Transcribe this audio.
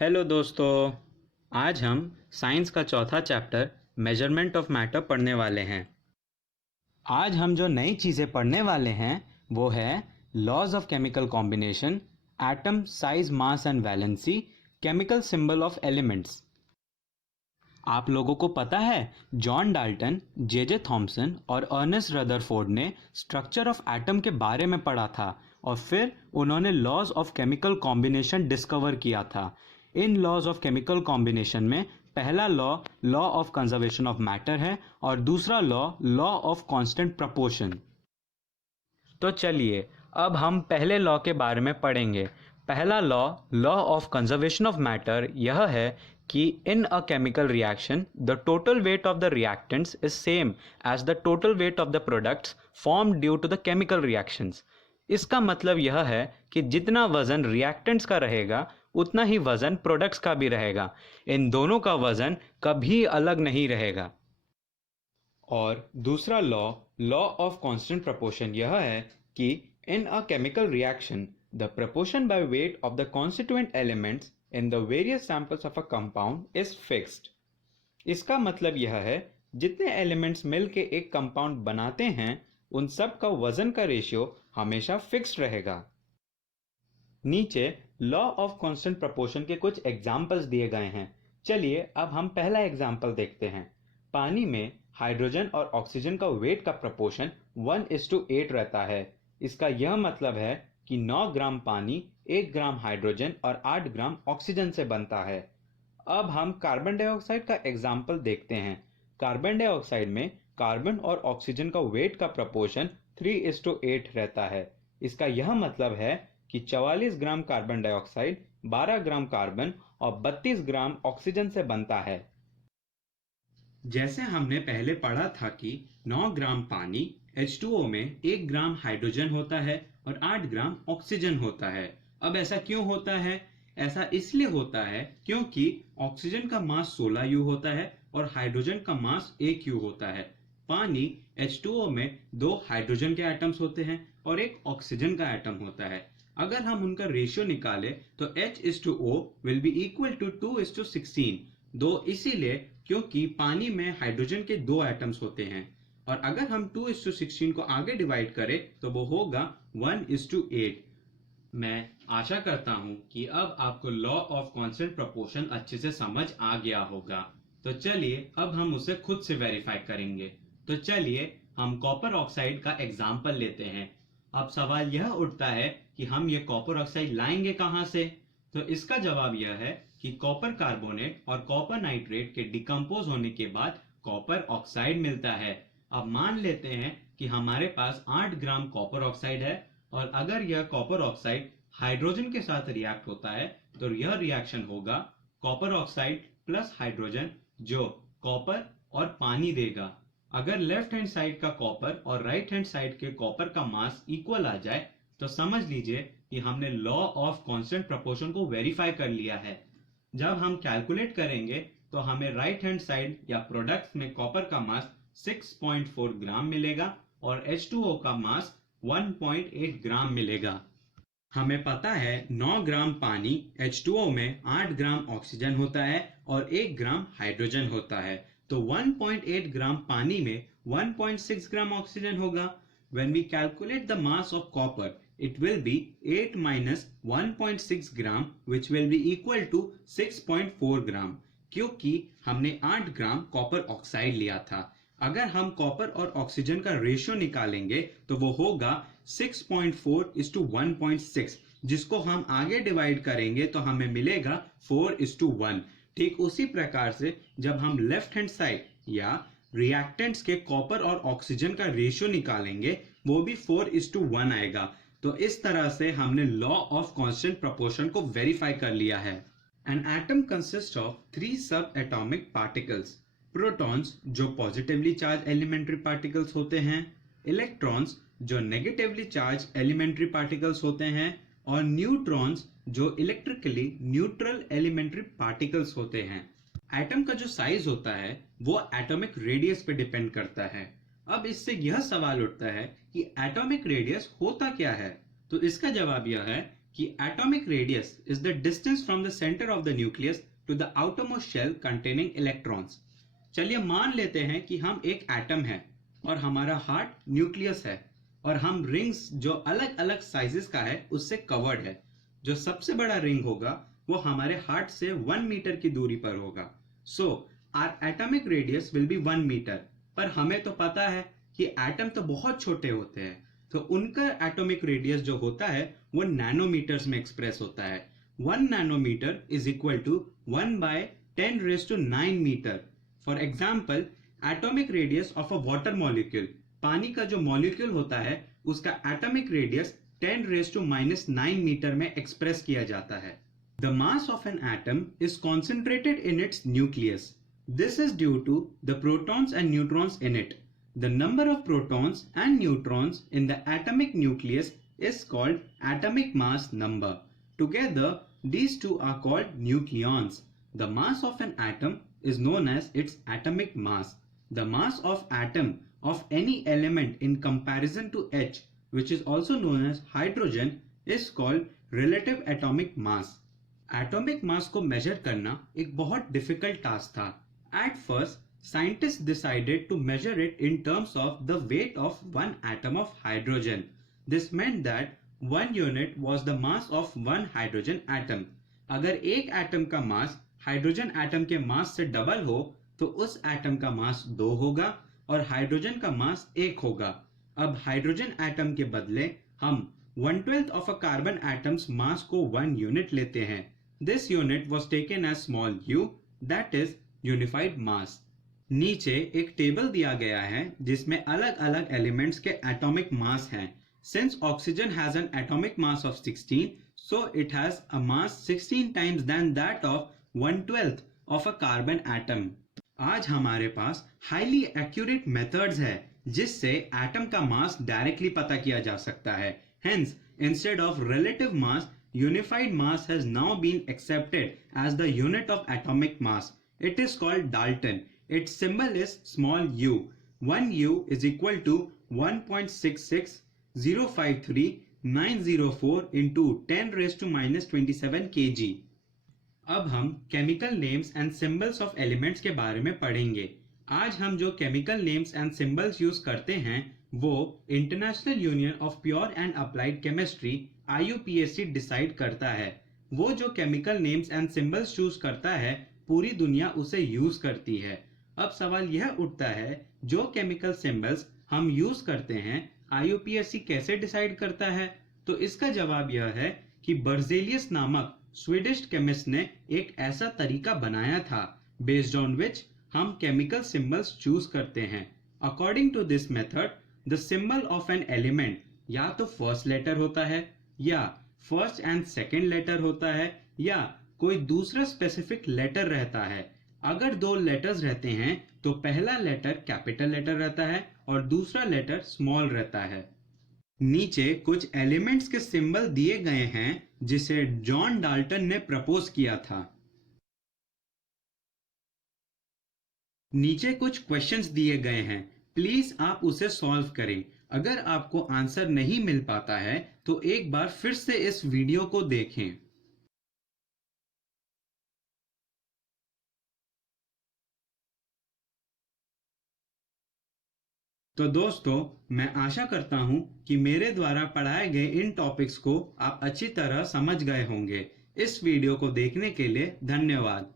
Hello दोस्तों। आज हम साइंस का चौथा चैप्टर मेजरमेंट ऑफ मैटर पढ़ने वाले हैं। आज हम जो नई चीज़ें पढ़ने वाले हैं वो है laws of chemical combination, atom size, mass and valency, chemical symbol of elements. आप लोगों को पता है जॉन डाल्टन, जे थॉमसन और अर्नेस्ट रदरफोर्ड ने स्ट्रक्चर ऑफ एटम के बारे में पढ़ा था और फिर उन्होंने laws of chemical combination discover किया था। इन लॉज ऑफ केमिकल कॉम्बिनेशन में पहला law law of conservation of matter है और दूसरा लॉ ऑफ कांस्टेंट प्रोपोर्शन। तो चलिए अब हम पहले लॉ के बारे में पढ़ेंगे। पहला law of conservation of matter यह है कि in a chemical reaction the total weight of the reactants is same as the total weight of the products form due to the chemical reactions. इसका मतलब यह है कि जितना वजन रिएक्टेंट्स का रहेगा उतना ही वजन प्रोडक्ट्स का भी रहेगा। इन दोनों का वजन कभी अलग नहीं रहेगा। और दूसरा लॉ ऑफ कांस्टेंट प्रोपोर्शन यह है कि in a chemical reaction the proportion by weight of the constituent elements in the various samples of a compound is fixed. इसका मतलब यह है जितने एलिमेंट्स मिलके एक कंपाउंड बनाते हैं उन सब का वजन का रेशियो हमेशा फिक्स्ड रहेगा। नीचे लॉ ऑफ कांस्टेंट प्रोपोर्शन के कुछ एग्जांपल्स दिए गए हैं। चलिए अब हम पहला एग्जांपल देखते हैं। पानी में हाइड्रोजन और ऑक्सीजन का वेट का प्रोपोर्शन 1:8 रहता है। इसका यह मतलब है कि 9 ग्राम पानी 1 ग्राम हाइड्रोजन और 8 ग्राम ऑक्सीजन से बनता है। अब हम कार्बन डाइऑक्साइड का एग्जाम्पल देखते हैं। कार्बन डाइऑक्साइड में कार्बन और ऑक्सीजन का वेट का प्रोपोर्शन 3:8 रहता है। इसका यह मतलब है कि 44 gram carbon dioxide 12 gram carbon और 32 ग्राम ऑक्सीजन से बनता है। जैसे हमने पहले पढ़ा था कि 9 ग्राम पानी H2O में 1 ग्राम हाइड्रोजन होता है और 8 ग्राम ऑक्सीजन होता है। अब ऐसा क्यों होता है? ऐसा इसलिए होता है क्योंकि ऑक्सीजन का मास 16U होता है और हाइड्रोजन का मास 1U होता है। पानी H2O में 2 हाइड्रोजन के एटम्स होते हैं और 1 ऑक्सीजन का एटम होता है। अगर हम उनका रेशियो निकालें तो H/O will be equal to 2:16। 2 इसीलिए क्योंकि पानी में हाइड्रोजन के 2 एटम्स होते हैं और अगर हम 2:16 को आगे डिवाइड करें तो वो होगा 1:8। मैं आशा करता हूं कि अब आपको लॉ ऑफ कांस्टेंट प्रोपोर्शन अच्छे से समझ आ गया होगा। तो चलिए अब हम उसे खुद से वेरीफाई करेंगे। तो चलिए हम कॉपर ऑक्साइड का एग्जाम्पल लेते हैं। अब सवाल यह उठता है कि हम ये कॉपर ऑक्साइड लाएंगे कहां से? तो इसका जवाब यह है कि कॉपर कार्बोनेट और कॉपर नाइट्रेट के डिकम्पोज होने के बाद कॉपर ऑक्साइड मिलता है। अब मान लेते हैं कि हमारे पास 8 ग्राम कॉपर ऑक्साइड है और अगर यह कॉपर ऑक्साइड हाइड्रोजन के साथ रिएक्ट होता है तो यह रिएक्शन होगा कॉपर ऑक्साइड प्लस हाइड्रोजन जो कॉपर और पानी देगा। अगर लेफ्ट हैंड साइड का कॉपर और राइट हैंड साइड के कॉपर का मास इक्वल आ जाए तो समझ लीजिए कि हमने लॉ ऑफ कांस्टेंट प्रोपोर्शन को वेरीफाई कर लिया है। जब हम कैलकुलेट करेंगे तो हमें राइट हैंड साइड या प्रोडक्ट्स में कॉपर का मास 6.4 ग्राम मिलेगा और H2O का मास 1.8 ग्राम मिलेगा। हमें पता है 9 ग्राम पानी H2O में 8 ग्राम ऑक्सीजन होता है और 1 ग्राम हाइड्रोजन होता है, तो 1.8 ग्राम पानी में 1.6 ग्राम ऑक्सीजन होगा। When we calculate the mass of copper, it will be 8 minus 1.6 gram, which will be equal to 6.4 gram, क्योंकि हमने 8 ग्राम कॉपर ऑक्साइड लिया था। अगर हम कॉपर और ऑक्सीजन का रेशियो निकालेंगे तो वो होगा 6.4:1.6, जिसको हम आगे डिवाइड करेंगे तो हमें मिलेगा 4:1। ठीक उसी प्रकार से जब हम लेफ्ट हैंड साइड या रिएक्टेंट्स के कॉपर और ऑक्सीजन का रेशियो निकालेंगे वो भी 4:1 आएगा। तो इस तरह से हमने लॉ ऑफ कांस्टेंट प्रोपोर्शन को वेरीफाई कर लिया है। एन एटम कंसिस्ट ऑफ 3 सब एटॉमिक पार्टिकल्स। प्रोटॉन्स जो पॉजिटिवली चार्ज एलिमेंट्री पार्टिकल्स होते हैं, इलेक्ट्रॉन्स जो नेगेटिवली चार्ज एलिमेंट्री पार्टिकल्स होते हैं और न्यूट्रॉन्स जो इलेक्ट्रिकली न्यूट्रल एलिमेंट्री पार्टिकल्स होते हैं। एटम का जो साइज होता है वो एटॉमिक रेडियस पे डिपेंड करता है। अब इससे यह सवाल उठता है कि एटॉमिक रेडियस होता क्या है? तो इसका जवाब यह है कि atomic radius is the distance from the centre of the nucleus to the outermost shell containing electrons. चलिए मान लेते हैं कि हम एक एटम है और हमारा हार्ट न्यूक्लियस है और हम रिंग्स जो अलग अलग साइजेस का है उससे कवर्ड है। जो सबसे बड़ा रिंग होगा वो हमारे हार्ट से 1 मीटर की दूरी पर होगा। So our atomic radius will be 1 metre. पर हमें तो पता है कि एटम तो बहुत छोटे होते हैं, तो उनका एटॉमिक रेडियस जो होता है वो नैनोमीटर्स में एक्सप्रेस होता है। 1 nanometre is equal to 1/10⁹ metre. For example, atomic radius of a water molecule, पानी का जो मॉलिक्यूल होता है उसका एटॉमिक रेडियस 10⁻⁹ मीटर में एक्सप्रेस किया जाता है। The mass of an atom is concentrated in its nucleus. This is due to the protons and neutrons in it. The number of protons and neutrons in the atomic nucleus is called atomic mass number. Together, these two are called nucleons. The mass of an atom is known as its atomic mass. The mass of atom of any element in comparison to H, which is also known as hydrogen, is called relative atomic mass. Atomic mass को measure करना एक बहुत difficult task था। At first scientist decided to measure it in terms of the weight of 1 atom of hydrogen. This meant that 1 unit was the mass of 1 hydrogen atom. अगर एक atom का mass hydrogen atom के मास से double हो तो उस atom का मास 2 होगा और हाइड्रोजन का मास 1 होगा। अब हाइड्रोजन एटम के बदले हम 1/12 of a carbon atom's mass को 1 यूनिट लेते हैं। This unit was taken as small u, that is unified mass. नीचे एक टेबल दिया गया है जिसमें अलग अलग एलिमेंट्स के एटॉमिक मास हैं। Since oxygen has an atomic mass of 16, so it has a mass 16 times than that of 1/12 of a carbon atom. आज हमारे पास हाईली एक्यूरेट मेथड्स है जिससे एटम का मास डायरेक्टली पता किया जा सकता है। Hence, instead of relative mass, unified mass has now been accepted as the unit of atomic mass. It is called Dalton. Its symbol is small u. 1 u is equal to 1.66053 into 10⁻⁻27 kg. अब हम chemical names and symbols of elements के बारे में पढ़ेंगे। आज हम जो chemical names and symbols use करते हैं वो international union of pure and applied chemistry IUPAC decide करता है। वो जो chemical names and symbols choose करता है पूरी दुनिया उसे यूज करती है। अब सवाल यह उठता है जो केमिकल सिंबल्स हम यूज करते हैं IUPAC कैसे डिसाइड करता है? तो इसका जवाब यह है कि बर्जेलियस नामक स्वीडिश केमिस्ट ने एक ऐसा तरीका बनाया था बेस्ड ऑन विच हम केमिकल सिंबल्स चूज करते हैं। According to this method, the symbol of an element या तो फर्स्ट लेटर होता है या फर्स्ट एंड सेकेंड लेटर होता है या कोई दूसरा स्पेसिफिक लेटर रहता है। अगर 2 लेटर्स रहते हैं तो पहला लेटर कैपिटल लेटर रहता है और दूसरा लेटर स्मॉल रहता है। नीचे कुछ एलिमेंट्स के सिंबल दिए गए हैं जिसे जॉन डाल्टन ने प्रपोज किया था। नीचे कुछ क्वेश्चंस दिए गए हैं, प्लीज आप उसे सॉल्व करें। अगर आपको आंसर नहीं मिल पाता है तो एक बार फिर से इस वीडियो को देखें। तो दोस्तों, मैं आशा करता हूं कि मेरे द्वारा पढ़ाए गए इन टॉपिक्स को आप अच्छी तरह समझ गए होंगे। इस वीडियो को देखने के लिए धन्यवाद।